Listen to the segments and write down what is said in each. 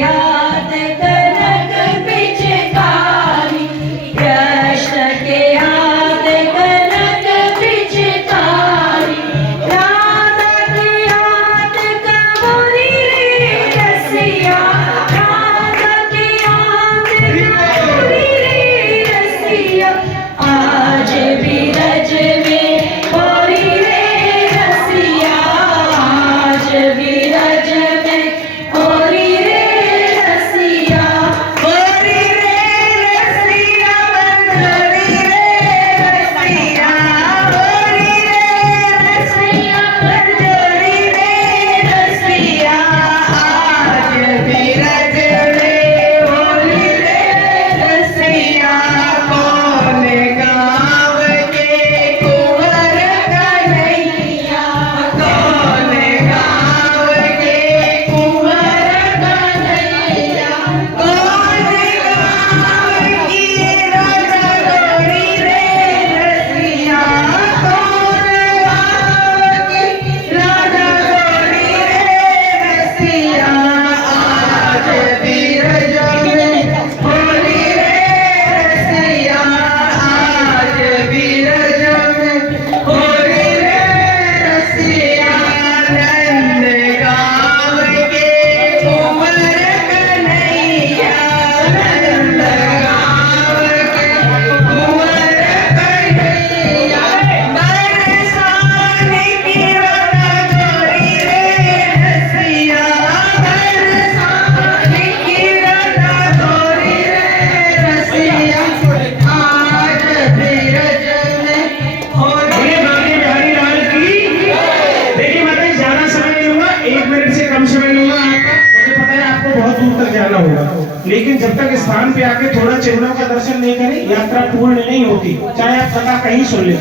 हाथ कनक पिचकारी, कृष्ण के हाथ कनक पिचकारी, राधा के हाथ कमोरी रे रसिया, राधा के हाथ कमोरी रे रसिया, आज बिरज में होरी रे रसिया, आज बिरज में होरी रे रसिया, होरी रे रसिया, बंदरी रे रसिया, होरी रे रसिया, बंदरी रे रसिया, आज बिरज में होरी रे रसिया, कौन गाँव के कुंवर कन्हैया, कौन गाँव के कुंवर कन्हैया, कौन गाँव की राजा गौरी रे रसिया, कौन गाँव की राजा गौरी रे रसिया, आज बिरज में होली रे रसिया, आज बिरज में होली रे रसिया, नंद गाँव के कुंवर कन्हैया, नंद गाँव के कुंवर कन्हैया, बरसाने की राधा गौरी रे रसिया, बरसाने की राधा गौरी रे रसिया, आज बिरज में होली। बाकी बिहारी लाल की। देखिए मैं ज्यादा समय नहीं लूंगा, 1 मिनट से कम समय लूंगा आपका। मुझे पता है आपको बहुत दूर तक जाना होगा, लेकिन जब तक स्थान पे आके थोड़ा चरणों का दर्शन नहीं करें यात्रा पूर्ण नहीं होती, चाहे आप कथा कहीं सुन ले।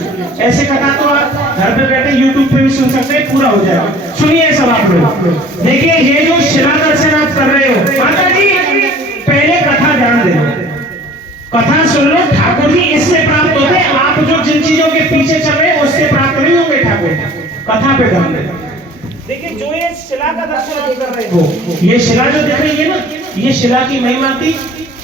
ऐसे कथा तो आप घर पे बैठे YouTube पे भी सुन सकते हैं, पूरा हो जाएगा। सुनिए सब आप लोग। देखिए ये जो शिला दर्शन आप कर रहे हो, माता जी पहले कथा ध्यान दे, कथा सुन लो। ठाकुर जी इससे प्राप्त होते हैं, आप जो जिन चीजों के पीछे चल रहे हैं उससे प्राप्त नहीं होंगे ठाकुर। कथा पे ध्यान दे। देखिए जो ये शिला का दर्शन आप कर रहे हो, ये शिला जो दिख रही है ना, ये शिला की महिमा थी।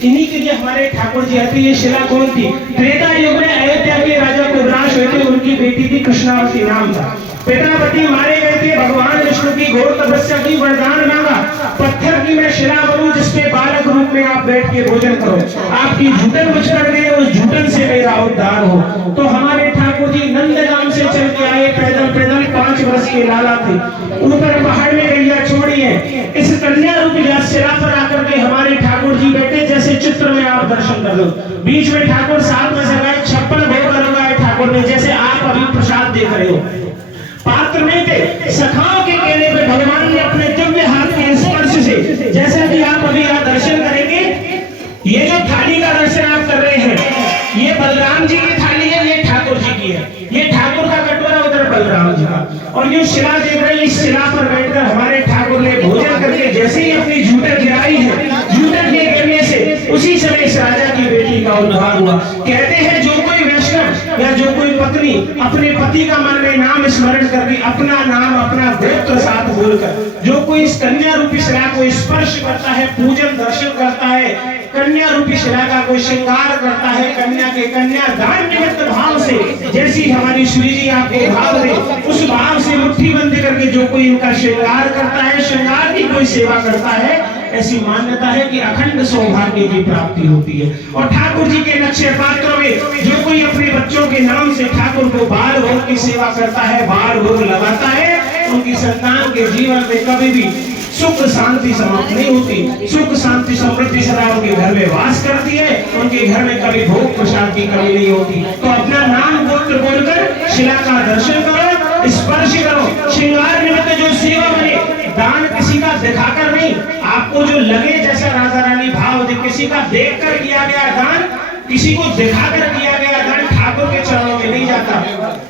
इन्हीं के लिए हमारे ठाकुर जी आते। ये शिला कौन थी? त्रेता युग में अयोध्या के राजा कुबराश हुए थे, उनकी बेटी थी कृष्णावती नाम था। पितापति मारे गए थे, भगवान विष्णु की घोर तपस्या की, वरदान मांगा पत्थर की मैं शिला बनूं जिसपे बालक रूप में आप बैठ के भोजन करो, आपकी झूठन मुझ कर दे, उस झूठन से मेरा उद्धार हो। तो हमारे ठाकुर जी नंदगाम से चल के आए, पैदल पैदल 5 वर्ष के लाला थे। ऊपर पहाड़ में गैया छोड़ी है, इस कन्या रूप शिला पर आकर के हमारे ठाकुर जी बैठे, जैसे चित्र में आप दर्शन कर लो। बीच में ठाकुर साथ में सगाए 56 भोग लगाए ठाकुर ने, जैसे आप अभी प्रसाद देख रहे हो। पात्र नहीं थे, सखाओं के कहने पे भगवान ने अपने दिव्य हाथ के स्पर्श से, जैसा कि आप अभी यहाँ दर्शन करेंगे, ये जो थाली का दर्शन आप कर रहे हैं, ये बलराम जी की थाली है, ये ठाकुर जी की है। ये ठाकुर का कटोरा, उधर बलराम जी का। और ये शिला देख रहे हैं, इस शिला पर बैठकर हमारे ठाकुर ने भोजन करके जैसे ही अपनी झूठन गिराई है, झूठन के गिरने से उसी समय इस राजा की बेटी का उद्धार हुआ। कहते हैं जो कोई वैष्णव या जो कोई पत्नी अपने पति का मन में नाम स्मरण करके, अपना नाम अपना गोत्र साथ बोलकर, जो कोई इस कन्या रूपी शिला को स्पर्श करता है, पूजन दर्शन करता है, कन्या रूपी शिला का कोई श्रृंगार करता है, कन्या के कन्या दान निमित्त भाव से, जैसी हमारी श्री जी आपको भाव दे, उस भाव से मुट्ठी बंद करके जो कोई इनका श्रृंगार करता है, श्रृंगार की कोई सेवा करता है, ऐसी मान्यता है कि अखंड सौभाग्य की प्राप्ति होती है। और ठाकुर जी के नक्शे पात्रों में जो कोई अपने बच्चों के नाम से ठाकुर को बाल भोग की सेवा करता है, बाल भोग लगाता है, उनकी संतान के जीवन में कभी भी सुख शांति समाप्त नहीं होती। सुख शांति समृद्धि सदा उनके घर में वास करती है, उनके घर में कभी भोग प्रसाद की कमी नहीं होती। तो अपना नाम गोत्र बोलकर शिला का दर्शन करो, स्पर्श करो, श्रृंगार निमित्त जो सेवा बने, दान किसी का दिखाकर नहीं, आपको जो लगे जैसा राधा रानी भाव दे, किसी का देखकर किया गया दान, किसी को दिखाकर किया गया दान ठाकुर के चरणों में नहीं जाता।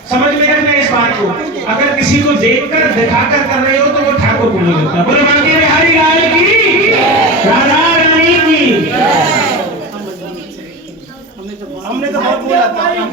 समझ में रखना इस बात को। अगर किसी को देखकर दिखाकर कर रहे हो तो वो ठाकुर को नहीं लगता। बोलो बांके बिहारी लाल की, राधा रानी की। हमने तो बहुत बोला था।